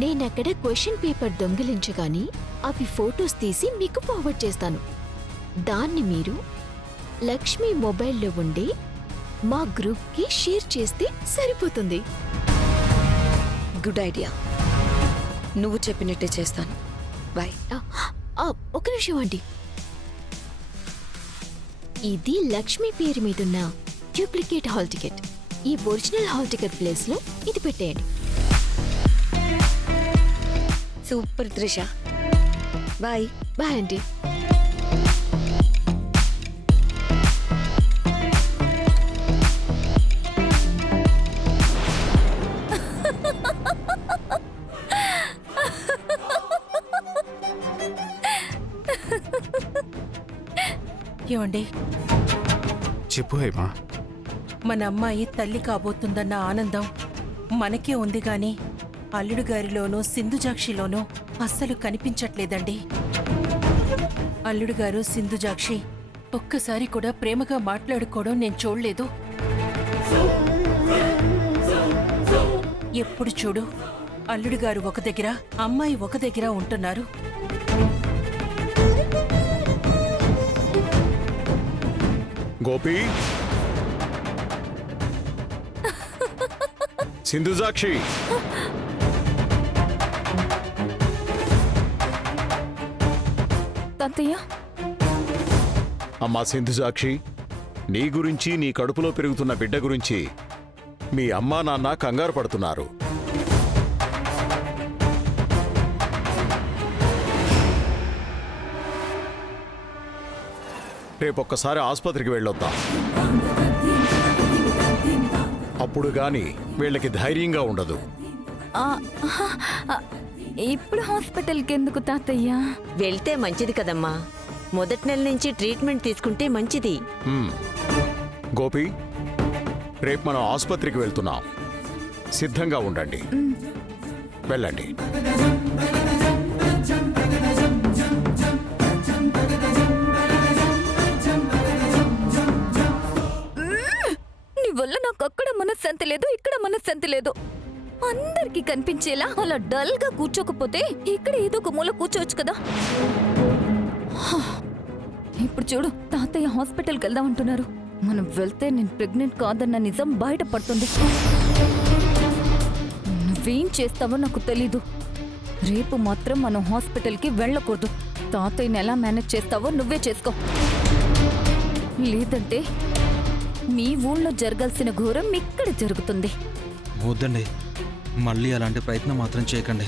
నేనక్కడ question paper దొంగిలించగాని అవి photos తీసి మీకు ఫార్వర్డ్ చేస్తాను. దాన్ని మీరు లక్ష్మి మొబైల్లో ఉండే మా గ్రూప్కి షేర్ చేస్తే సరిపోతుంది. Good idea. నువ్వు చెప్పినట్టే చేస్తాను. బాయ్. ఒక నిమిషం అండి. ఇది లక్ష్మి పేరు మీదున్న డూప్లికేట్ హాల్ టికెట్. ఈ ఒరిజినల్ హాల్ టికెట్ ప్లేస్ లో ఇది పెట్టేయండి. సూపర్ త్రిష. బాయ్. బాయ్ అండి. ఏమండి, చెప్పు హేమా. మన అమ్మాయి తల్లి కాబోతుందన్న ఆనందం మనకే ఉంది గాని అల్లుడు గారిలోనూ సింధుజాక్షిలోనూ అస్సలు కనిపించట్లేదండి. అల్లుడు గారు సింధుజాక్షి ఒక్కసారి కూడా ప్రేమగా మాట్లాడుకోవడం నేను చూడలేదు. ఎప్పుడు చూడు అల్లుడు గారు ఒక దగ్గర, అమ్మాయి ఒక దగ్గర ఉంటున్నారు. గోపి, సింధుజాక్షి, తాతయ్య. అమ్మా సింధుజాక్షి, నీ గురించి, నీ కడుపులో పెరుగుతున్న బిడ్డ గురించి మీ అమ్మా నాన్న కంగారు పడుతున్నారు. రేపొక్కసారి ఆసుపత్రికి వెళ్ళొద్దాం. అప్పుడు గాని వీళ్ళకి ధైర్యంగా ఉండదు. ఇప్పుడు హాస్పిటల్కి ఎందుకు తాతయ్య? వెళ్తే మంచిది కదమ్మా. మొదటి నెల నుంచి ట్రీట్మెంట్ తీసుకుంటే మంచిది. గోపి, రేపు మనం ఆసుపత్రికి వెళ్తున్నాం. సిద్ధంగా ఉండండి. వెళ్ళండి. నీ వల్ల నాకు అక్కడ మనశ్శాంతి లేదు, ఇక్కడ మనశ్శాంతి లేదు. అందరికి కనిపించేలా అలా డల్ గా కూర్చోకపోతే ఇక్కడ ఏదో ఒక మూల కూర్చోవచ్చు కదా. ఇప్పుడు చూడు, తాతయ్య హాస్పిటల్కి వెళ్దాం అంటున్నారు. మనం వెళ్తే నేను ప్రెగ్నెంట్ కాదన్న నిజం బయటపడుతుంది. నువ్వేం చేస్తావో నాకు తెలీదు. రేపు మాత్రం మనం హాస్పిటల్కి వెళ్ళకూడదు. తాతయ్యని ఎలా మేనేజ్ చేస్తావో నువ్వే చేసుకో. లేదంటే మీ ఊళ్ళో జరగాల్సిన ఘోరం ఇక్కడ జరుగుతుంది. వద్దండి, మళ్ళీ అలాంటి ప్రయత్నం మాత్రం చేయకండి.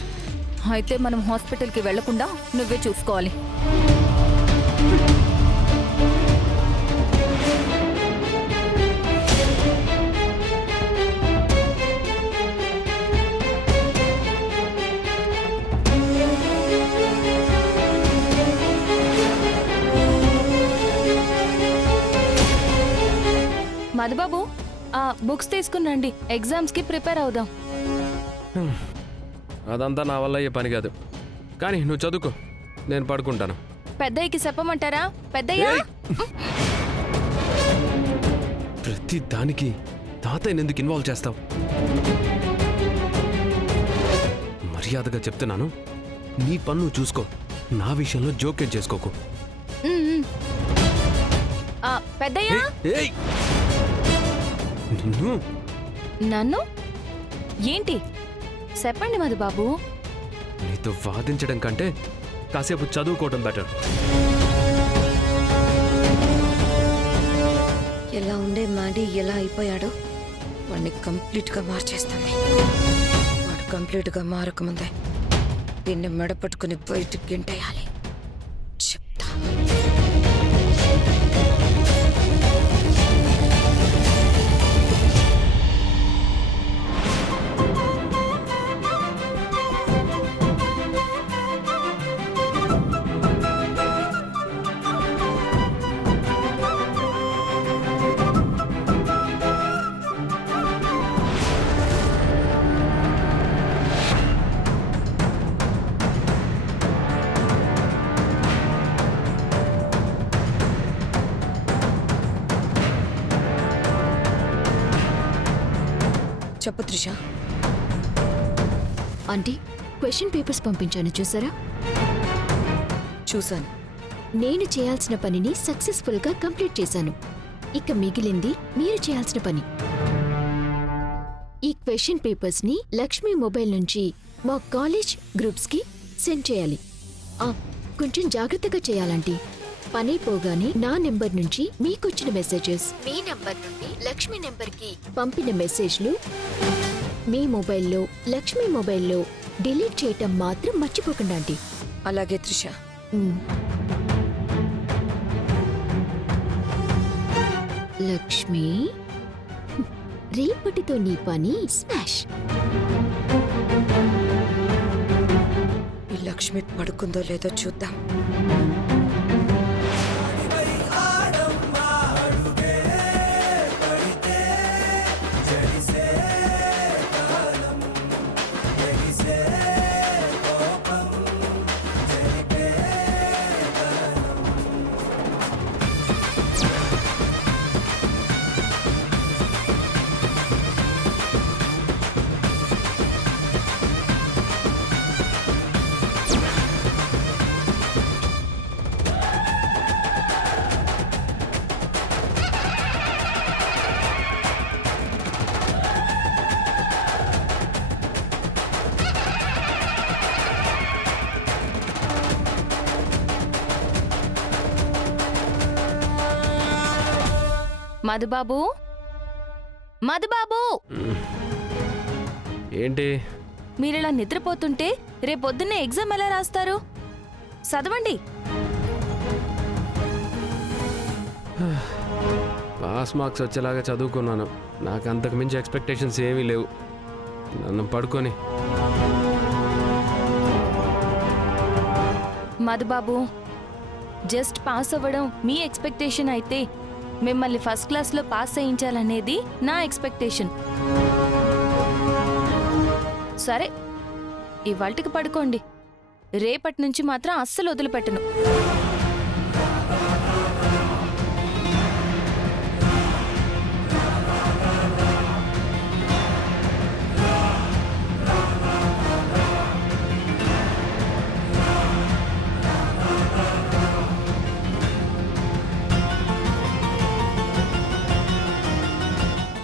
అయితే మనం హాస్పిటల్కి వెళ్లకుండా నువ్వే చూసుకోవాలి. మధుబాబు, ఆ బుక్స్ తీసుకుని ఎగ్జామ్స్ కి ప్రిపేర్ అవుదాం. అదంతా నా వల్ల అయ్యే పని కాదు. కానీ నువ్వు చదువుకో, నేను పడుకుంటాను. పెద్దయ్యకి చెప్పమంటారా? పెద్దయ్య, ప్రతి దానికి తాతయ్యని ఎందుకు ఇన్వాల్వ్ చేస్తావు? మర్యాదగా చెప్తున్నాను, నీ పన్ను నువ్వు చూసుకో. నా విషయంలో జోక్యం చేసుకోకు. పెద్దయ్య. ఏయ్, నిన్ను. నన్ను ఏంటి చెప్పండి మధుబాబు. నీతో వాదించడం కంటే కాసేపు చదువుకోవడం బెటర్. ఎలా ఉండే మాడి ఎలా అయిపోయాడో వాడిని కంప్లీట్గా మార్చేస్తుంది. వాడు కంప్లీట్గా మారకముందే దీన్ని మెడపట్టుకుని బయటికి గింటేయాలి. చెప్తా. చెప్పు త్రిష. ఆంటీ, క్వశ్చన్ పేపర్స్ పంపించాను చూసారా? చూశాను. నేను చేయాల్సిన పనిని సక్సెస్ఫుల్గా కంప్లీట్ చేశాను. ఇక మిగిలింది మీరు చేయాల్సిన పని. ఈ క్వశ్చన్ పేపర్స్ని లక్ష్మి మొబైల్ నుంచి మా కాలేజ్ గ్రూప్స్కి సెండ్ చేయాలి. కొంచెం జాగ్రత్తగా చేయాలంటే పని పోగానే నా నెంబర్ నుంచి మీకొచ్చిన మెసేజెస్, మీ నెంబర్ నుండి లక్ష్మి నెంబర్కి పంపిన మెసేజ్లు మీ మొబైల్లో లక్ష్మి మొబైల్లో డిలీట్ చేయటం మాత్రం మర్చిపోకుండా ఆంటీ. అలాగే త్రిష. లక్ష్మి, రేపటితో నీ పని స్మాష్. ఈ లక్ష్మి పడుకుందో లేదో చూద్దాం. మధుబాబు, మధుబాబు, ఏంటి? మీరిలా నిద్రపోతుంటే రేపొద్దున్నే ఎగ్జామ్ ఎలా రాస్తారు? చదవండి. పాస్ మార్క్స్ వచ్చేలాగా చదువుకున్నాను. నాకు అంతకు మించి ఎక్స్పెక్టేషన్స్ ఏమీ లేవు. నన్ను పడుకొని. మధుబాబు, జస్ట్ పాస్ అవ్వడం మీ ఎక్స్పెక్టేషన్ అయితే మిమ్మల్ని ఫస్ట్ క్లాస్లో పాస్ చేయించాలనేది నా ఎక్స్పెక్టేషన్. సరే, ఇవాళకి పడుకోండి. రేపటి నుంచి మాత్రం అస్సలు వదిలిపెట్టను.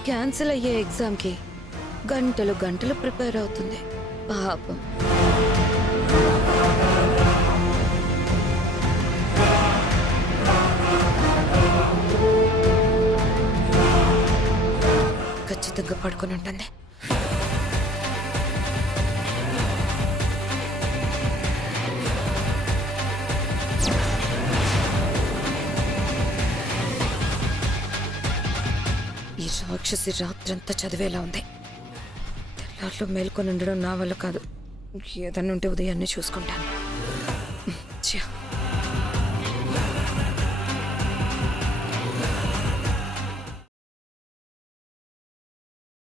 క్యాన్సిల్ అయ్యే ఎగ్జామ్కి గంటలు గంటలు ప్రిపేర్ అవుతుంది పాపం. ఖచ్చితంగా పడుకొని ఉంటుంది. ఈ రాక్షసి రాత్రంతా చదివేలా ఉంది. తెల్లార్లు మేల్కొని ఉండడం నా వల్ల కాదు. ఏదన్నా ఉంటే ఉదయాన్నే చూసుకుంటాను.